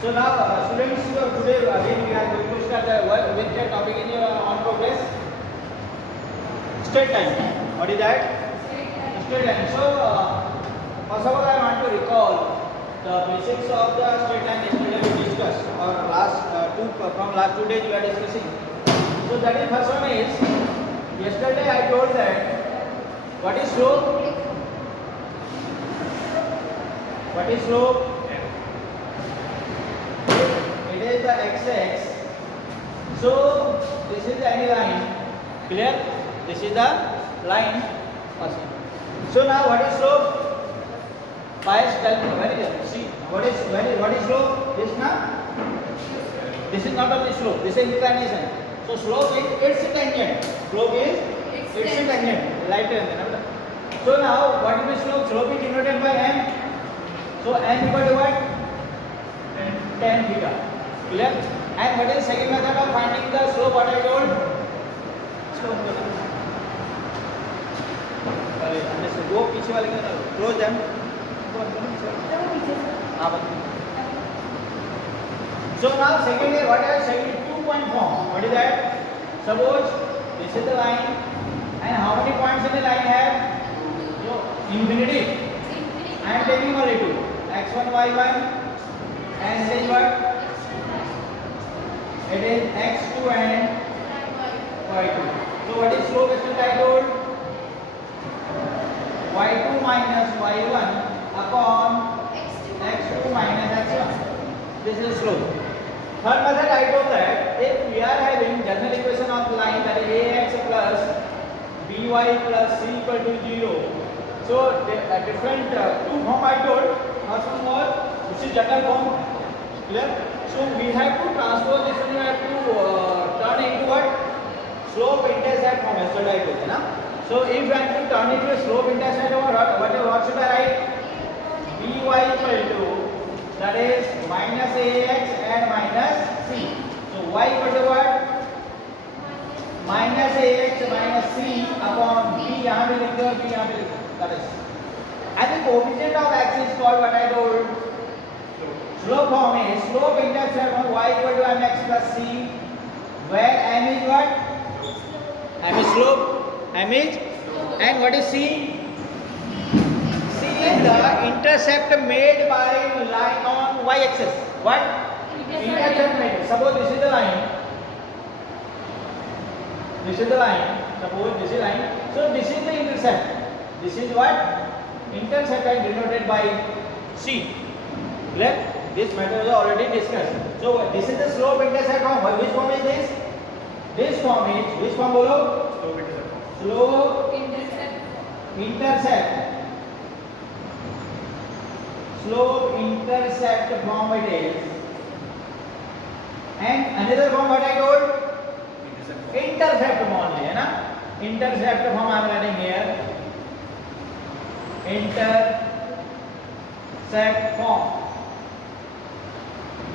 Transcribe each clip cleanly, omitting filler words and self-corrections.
So now, students, today again we are going to start with the topic in your on progress. Straight line. What is that? Straight line. So, first of all, I want to recall the basics of the straight line yesterday we discussed, or from last 2 days we are discussing. So that is first one is, yesterday I told that what is slope? What is slope? It is the x-axis. So this is the any line. Clear? This is the line. Awesome. So now what is slope? Pius, tell me. Very good. See what is slope? This now. This is not only slope. This is inclination. So slope is its tangent. Slope is its tangent. Right hand. So now what is slope? Slope is denoted by m. So m equal to what? Tan theta. Clear? And what is second method of finding the slope? What I told? Go पीछे वाले के close them. So now second is what I said, 2-point form. What is that? Suppose this is the line, and how many points in the line have? So infinity. I am taking only two. X1, Y1, and this is what? It is x2 and y2. So what is slope yesterday I told? y2 minus y1 upon x2 minus x1. This is slope. Third method I told that if we are having general equation of line, that is ax plus by plus c equal to 0. So different two form I told. First one was, this is general form. Clear? So we have to transpose this one, we have to turn into what? Slope intercept form. Yesterday I told you, na? So if I have to turn it to a slope intercept form, what should I write? By equal to, that is minus ax and minus c. So y equal to what? Minus ax minus c upon b. यहाँ पे लिख दो, b यहाँ पे लिख दो. That is. And the coefficient of x is called what I told? Slope form is slope intercept of y equal to mx plus c, where m is what? M is slope, m is, and what is c? C is the intercept made by line on y-axis. What? Intercept made. Suppose this is the line. This is the line. Suppose this is line. So this is the intercept. This is what? Intercept and denoted by c. Clear? This method was already discussed. So this is the slope intercept form. Which form is this? This form is, which form bolo? Slope intercept. Slope intercept form it is. And another form what I told? Intercept form only, na? Intercept form I am writing here. Intercept form.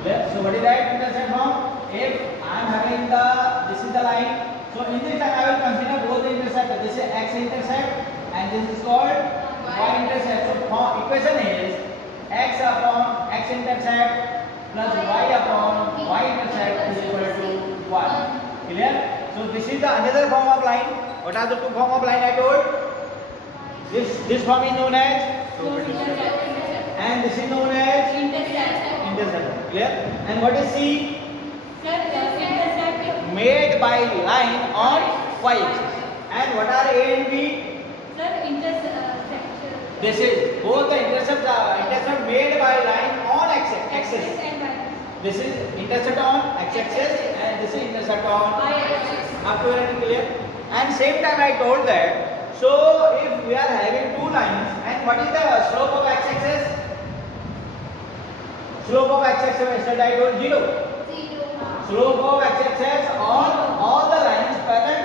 So what is that intercept form? If I am having this is the line, so in this time I will consider both the intercept. This is x intercept and this is called y intercept. So equation is x upon x intercept plus y upon y intercept is equal to 1. Clear? So this is the another form of line. What are the two form of line I told? This form is known as and this is known as intercept. Clear? And what is C? Made by line on y-axis. And what are A and B? This is both the intercept made by line on axis. This is intercept on x-axis and this is intercept on y-axis. Up to here, clear? And same time I told that, so if we are having two lines, and what is the slope of x-axis? Slope of x-axis yesterday I told 0. Slope of x-axis on all the lines parallel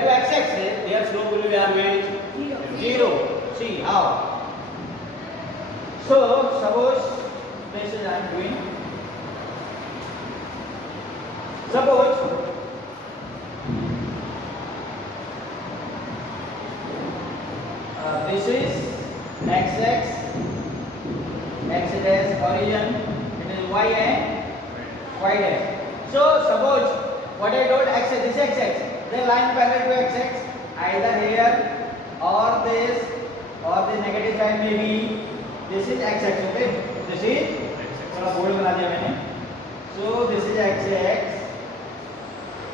to x-axis, their slope will be always 0. See how? So suppose this is I am doing. Suppose this is x-axis, x is origin, y and y dash. So suppose what I told x, this x, the line parallel to x, either here or this, or the negative side may be, this is x, okay, this is थोड़ा bold बना दिया मैंने. So this is x.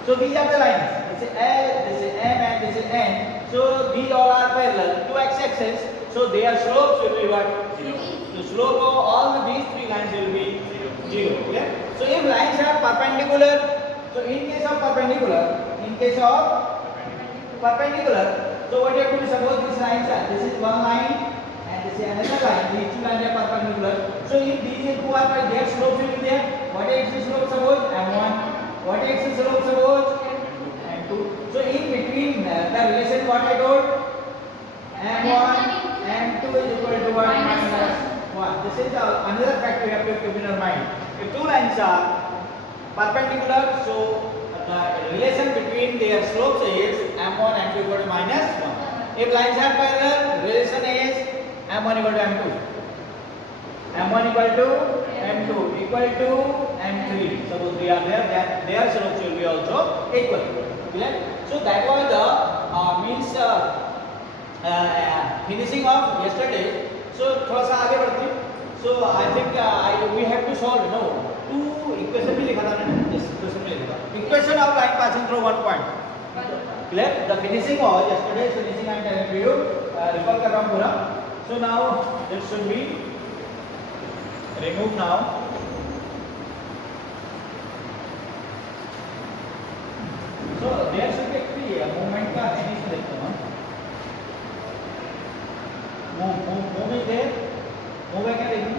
So these are the lines. This is L, this is M, and this is N. So these all are parallel to x-axis. So their slopes will be what? 0. The slope of all these three lines will be 0. Clear? So if lines are perpendicular, so in case of perpendicular, so what you have to do, suppose these lines are, this is one line and this is another line. These two lines are perpendicular. So if these two are by their slopes will be there. What is the slope suppose? M1. What is the slope suppose? M2. So in between the relation what I told? M1, M2 is equal to what? Minus 1. This is another fact we have to keep in our mind. If two lines are perpendicular, so the relation between their slopes is M1 and M2 equal to minus 1. If lines are parallel, relation is M1 equal to M2. M1 equal to M2 equal to M3. Suppose they are there, then their slopes will be also equal. Clear? So that was the finishing of yesterday. So थोड़ा सा आगे बढ़ते हैं. So I think we have to solve. No, two equation भी लिखा था ना. Yes, equation भी लिखा था. Equation of line passing through one point. Clear? The finishing was yesterday's finishing. I am telling you. Recall कर रहा हूँ पूरा. So now this should be removed now. So there should be actually a movement का animation देखता हूँ. Move is there. Move है क्या देखूँ?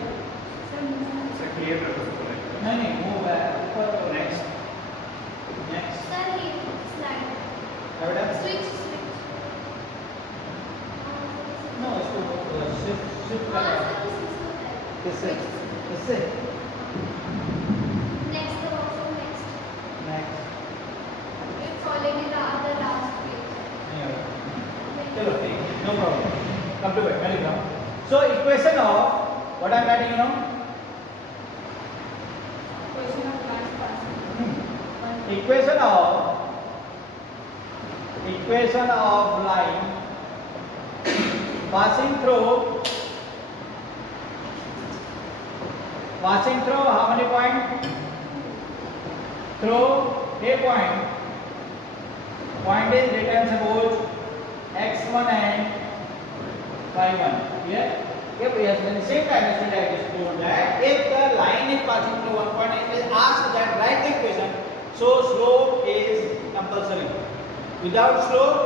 सर क्लियर कर दो उसको. नहीं move है ऊपर. Next. Sir, here, slide. Have it Switch. No, इसको shift कर. किससे? Next, the also next. Next. It's already the other last page. नहीं होगा. चलो ठीक है. No problem. Come to it. मैं लिख रहा हूँ. So equation of what I'm writing, you know? Question of last passing. Equation of line passing through how many points? Through a point. Point is written suppose x1 and y1. Clear? If we have the same time as I just told that if the line is passing through one point, it is asked that write the equation. So slope is compulsory. Without slope,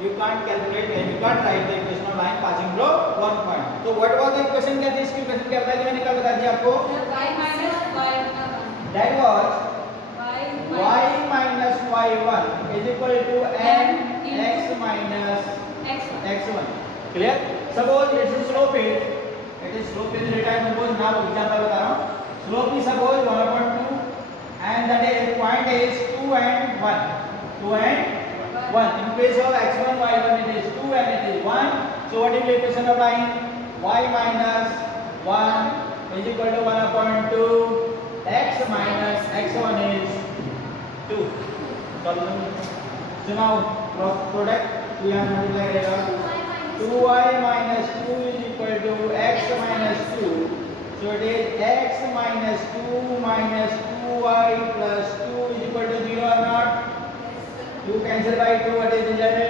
you can't calculate and you can't write the equation of line passing through one point. So what was the equation? क्या थी इसकी equation क्या बताई थी मैंने कल बता दिया आपको? Y minus y1. That was y minus y1 is equal to n x minus x1. Clear? Suppose its slope is written suppose now example बता रहा हूँ. Slope is suppose 1/2 and that is point is 2 and 1. 2 and 1. In place of x1 y1 it is 2 and it is 1. So what is the equation of line? Y minus 1 is equal to 1/2. X minus x1 is 2. So now cross product we are multiplying 2y minus 2 is equal to x minus 2. So it is x minus 2 minus 2y plus 2 is equal to 0 or not? 2 cancel by 2, what is the result?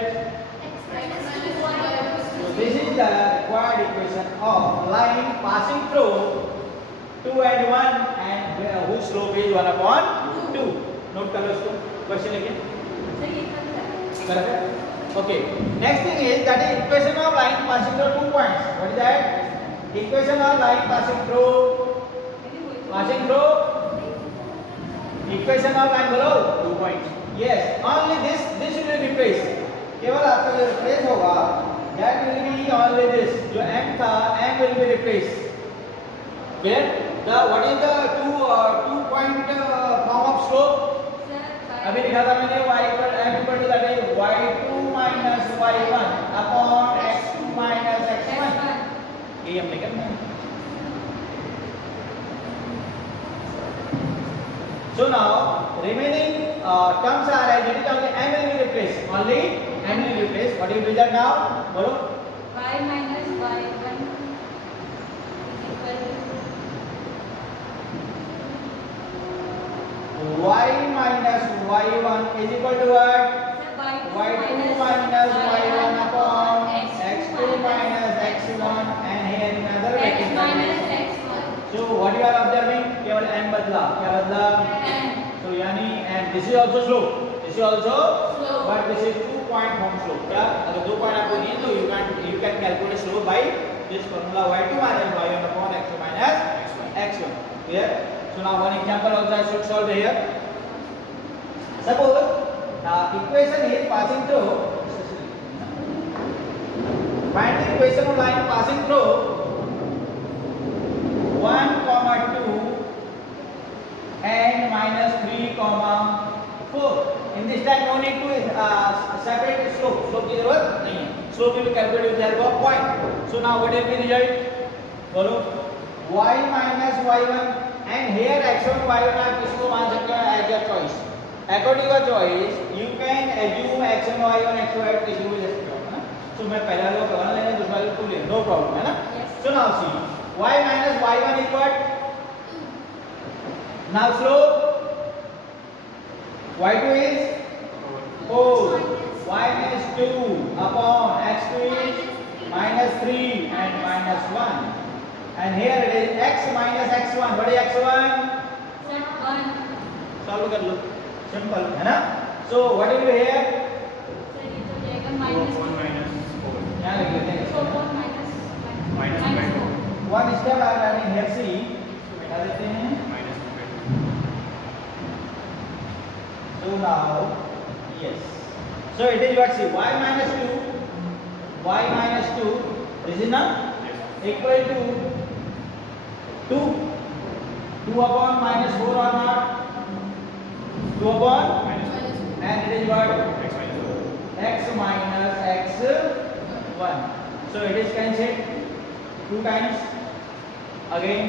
So this is the required equation of line passing through 2 and 1 and whose slope is 1/2. Note करो इसको. Question again. Correct? Okay. Next thing is that is equation of line passing through 2 points. What is that? Equation of line passing through equation of line below 2 points. Yes. Only this will be replaced. केवल आपका जो replace होगा that will be only this. जो m था m will be replaced. Clear? What is the two point form of slope? अभी लिखा था मैंने y equal m equal to that is y2 minus y1 upon x2 minus x1. ये हमने करना है. So now remaining terms are as it is, only m will be replaced. Only m will be replaced. What will be that now? Bolo. y minus y1 is equal to Y minus y1 is equal to what? y2 minus y1 upon x2 minus x1 and here another x bracket. minus x1 So what you are observing? केवल n बदला. क्या बदला? n. So यानी and this is also slope. This is also Slope. but this is 2 point form slope. क्या? अगर 2 point आपको नहीं है तो you can calculate slope by this formula y2 minus y1 upon x2 minus x1. Clear? So now one example also I should solve here. Suppose equation is passing through. Find the equation of line passing through 1, 2 and minus 3, 4. In this time no need to separate the slope. Slope की जरूरत नहीं है. Slope will be calculated with the help of point. So now what will be the result? बोलो. Y minus y1 and here x1 y1 आप किसको मान सकते हो as your choice. According to your choice, you can assume x1 y1 x2 y2 किसी को भी ले सकते हो, है ना? So मैं पहला लो वन लेना दूसरा लो टू लेना. No problem, है ना? Yes. So now see. Y minus y1 is what? Now slope y2 is 4, y minus 2 upon x2 is minus 3 and minus 1. And here it is x minus x1. What is x1? Set 1. Solve कर लो. Simple, है ना? So what will be here? Sir ये तो जाएगा minus 1 minus 4. यहाँ लिख लेते हैं. so 1 minus Minus 4. One step I am running here. See, क्या लेते हैं? Minus 2. So now, yes. So it is what? See, y minus 2. This is now Yes. equal to 2 upon minus 4 or not? 2 upon Minus 2. and it is what? X minus 1. X minus x1. So it is cancelled 2 times. Again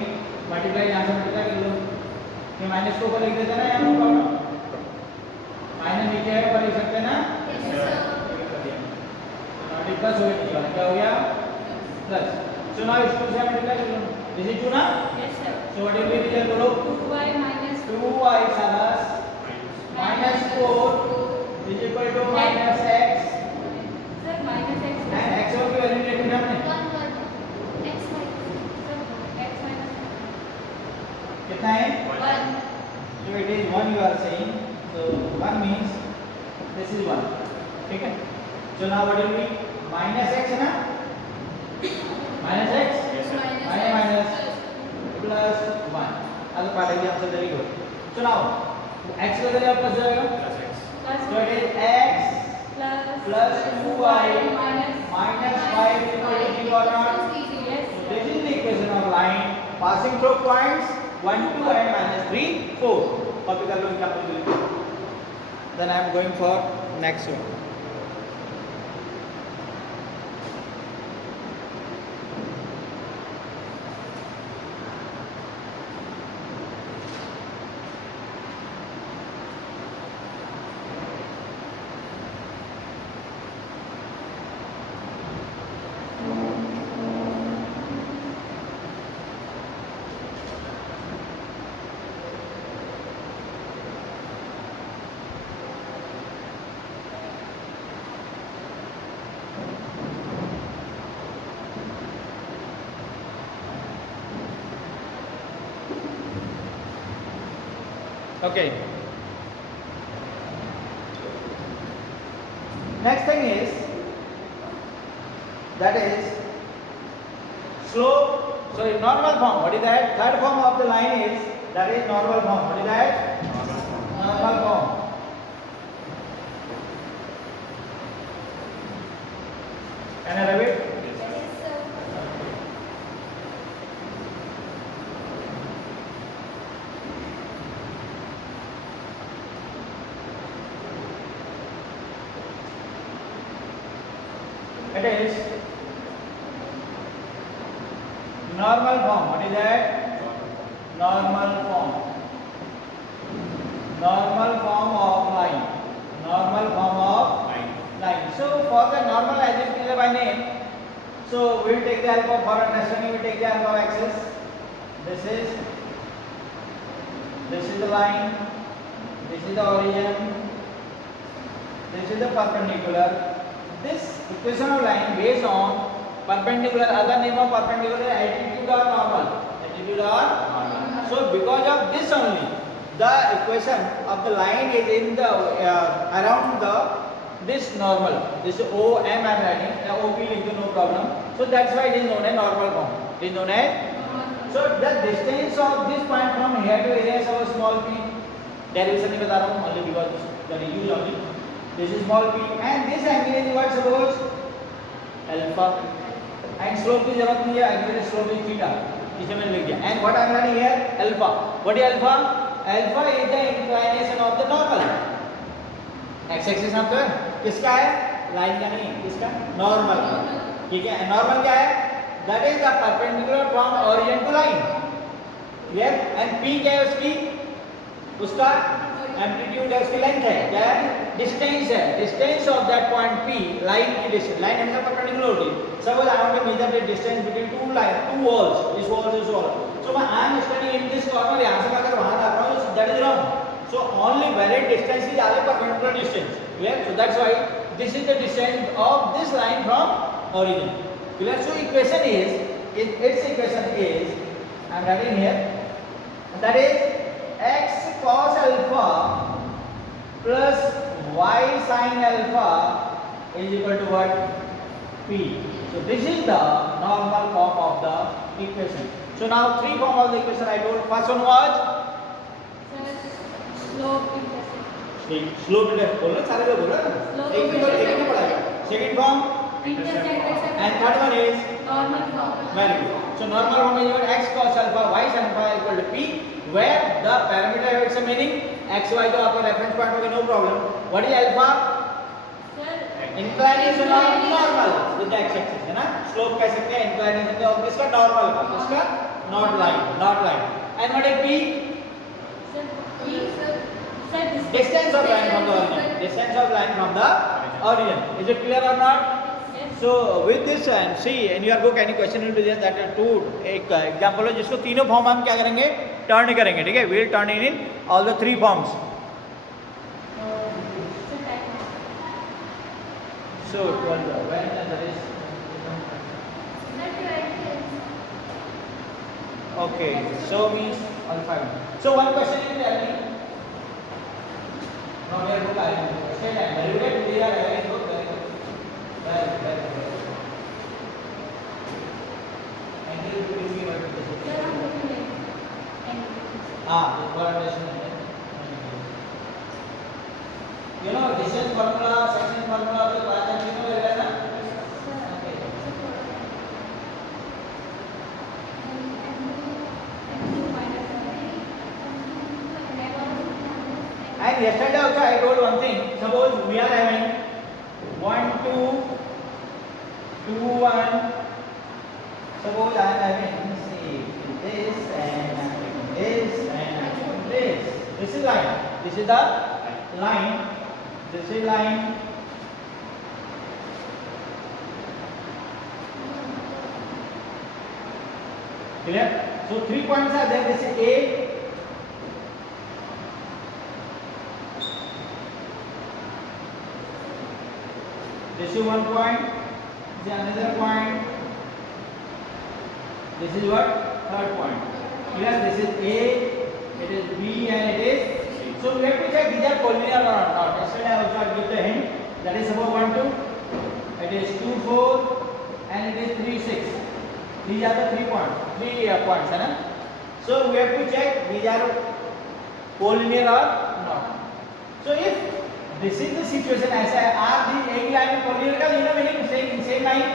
multiply, यहाँ से multiply कर लो. ये minus को ऊपर लिख देते हैं ना, यहाँ ऊपर माइनस नीचे है ऊपर लिख सकते हैं ना. Yes, sir. प्लस हो गया, क्या हो गया? प्लस. So now इस 2 से multiply कर लो. This is 2 ना? Yes, sir. So what will be the result बोलो? 2y minus 2y plus minus 4 is equal to minus x sir minus x and x1 की वैल्यू लेनी है हमने. 1 x minus sir x minus कितना है? 1. So it is 1 you are saying. So 1 means this is 1. ठीक है? So now what will be? Minus x है ना? Minus x Yes, sir. minus plus 1. आज पाठ है आपसे very good. So now x बदल जाएगा plus जाएगा. Plus X. plus So it is x plus 2y minus minus 5 equal to 0 or not? yes. So this is the equation of line passing through points 1, 2 and minus 3, 4. Copy कर लो example के लिए. Then I am going for next one. Okay. Next thing is that is slope. So in normal form, what is that? Third form of the line is that is normal form. What is that? Normal form. Can I have it? Yes, sir. It is normal form. What is that? Normal form. normal form of line. Normal form of line. So for the normal, as it is by name, so we will take the help of, for understanding, we will take the help of axis. This is the line, this is the origin, this is the perpendicular. This equation of line based on perpendicular, other name of perpendicular, altitude or normal. Altitude or normal. So because of this only, the equation of the line is in the around the this normal. This OM I am writing, OP लिख no problem. So that's why it is known as normal form. It is known as. So the distance of this point from here to here is our small p. Derivation नहीं बता रहा हूँ, only because that is used only. This is small p, and this angle is what, suppose alpha, and slope की जरूरत नहीं है, angular slope is theta. इसे मैंने लिख दिया. And what I am writing here, alpha. What is alpha? Alpha is the inclination of the normal. X axis हम तो किसका है? लाइन का नहीं, किसका? नॉर्मल. ठीक है, नॉर्मल क्या है? That is the perpendicular from origin to line. Clear? And P क्या है उसकी? उसका एम्पलीट्यूड है, उसकी लेंथ है, क्या है? डिस्टेंस है. Distance of that point P, line की डिस्टेंस. लाइन हमेशा परपेंडिकुलर होती है. Suppose I want to measure the distance between two line, two walls, this wall, this wall. So I am standing in this corner, यहां से अगर वहां जा रहा हूं, that is wrong. So only valid distance is only perpendicular distance. Clear? So that's why this is the distance of this line from origin. Clear? So equation is, its equation is, I am writing here, that is x cos alpha plus y sin alpha is equal to what? P. So this is the normal form of the equation. So now three form of the equation I told. First one was slope intercept. Slope intercept बोल रहे सारे लोग बोल रहे ना, एक ही पढ़ाएगा. Second form Intercept. and third one is Normal form. very good. So normal form is what? X cos alpha y sin alpha equal to P, where the parameter has a meaning. X y तो आपका reference point होगा, no problem. What is alpha? Sir, Inclination of normal with the x axis है ना. Slope कह सकते हैं inclination का, किसका? नॉर्मल का, किसका? not line. And what is P? sir, sir, Distance of line from the origin. Distance of line from the origin. Is it clear or not? Yes. So with this and see in your book any question will be there that two एक example है जिसको तीनों form हम क्या करेंगे? Turn करेंगे. ठीक है? We will turn in all the three forms. So when that is okay. So means all five. So one question is tell me. From your book I will question and validate they are very good. Very good. And you will see what it is. Sir, I'm looking at For understanding. You know distance formula, section formula of the class and you know where na? Okay. And yesterday also I told one thing. Suppose we are having 1, 2, 2, 1. Suppose I am having say this and I am having this and I am having this. This is line. This is the line. This is line. Clear? So 3 points are there. This is A. This is one point, this is another point, this is what? Third point. Here this is A, it is B and it is C. So we have to check these are collinear or not. Yesterday I also give the hint, that is suppose 1, 2, it is 2, 4 and it is 3, 6. These are the 3 points, है ना? So we have to check these are collinear or not. So if this is the situation ऐसा है, आप दी एक line collinear का लेना meaning same line